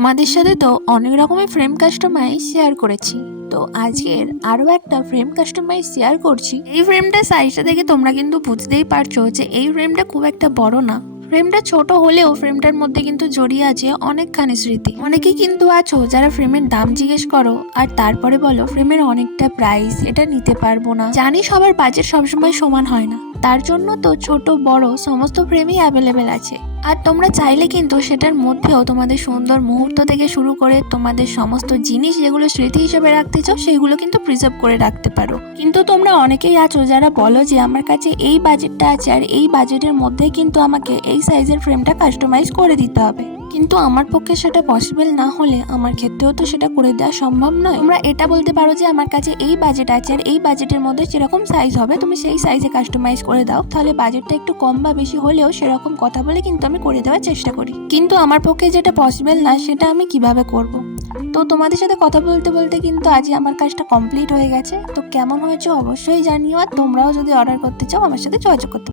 তোমাদের সাথে তো অনেক রকমের ফ্রেম কাস্টমাইজ শেয়ার করেছি। তো আজকের আরও একটা ফ্রেম কাস্টমাইজ শেয়ার করছি। এই ফ্রেমটা সাইজটা দেখে তোমরা কিন্তু বুঝতেই পারছো যে এই ফ্রেমটা খুব একটা বড় না। ফ্রেমটা ছোট হলেও ফ্রেমটার মধ্যে কিন্তু জড়িয়ে আছে অনেকখানি স্মৃতি। অনেকেই কিন্তু আছো যারা ফ্রেমের দাম জিজ্ঞেস করো আর তারপরে বলো ফ্রেমের অনেকটা প্রাইস, এটা নিতে পারবো না। জানি সবার বাজেট সবসময় সমান হয় না, তার জন্য তো ছোট বড় সমস্ত ফ্রেমই অ্যাভেলেবেল আছে। আর তোমরা চাইলে কিন্তু সেটার মধ্যেও তোমাদের সুন্দর মুহূর্ত থেকে শুরু করে তোমাদের সমস্ত জিনিস যেগুলো স্মৃতি হিসেবে রাখতে চাও সেগুলো কিন্তু প্রিজার্ভ করে রাখতে পারো। কিন্তু তোমরা অনেকেই আছো যারা বলো যে আমার কাছে এই বাজেটটা আছে আর এই বাজেটের মধ্যে কিন্তু আমাকে এই সাইজের ফ্রেমটা কাস্টমাইজ করে দিতে হবে। কিন্তু আমার পক্ষে সেটা পসিবল না হলে আমার ক্ষেত্রেও তো সেটা করে দেওয়া সম্ভব নয়। তোমরা এটা বলতে পারো যে আমার কাছে এই বাজেট আছে আর এই বাজেটের মধ্যে যেরকম সাইজ হবে তুমি সেই সাইজে কাস্টমাইজ করে দাও, তাহলে বাজেটটা একটু কম বা বেশি হলেও সেরকম কথা বলে কিন্তু আমি করে দেওয়ার চেষ্টা করি। কিন্তু আমার পক্ষে যেটা পসিবল না সেটা আমি কিভাবে করব। তো তোমাদের সাথে কথা বলতে বলতে কিন্তু আজই আমার কাজটা কমপ্লিট হয়ে গেছে। তো কেমন হয়েছে অবশ্যই জানিও, আর তোমরাও যদি অর্ডার করতে চাও আমার সাথে যোগাযোগ করতে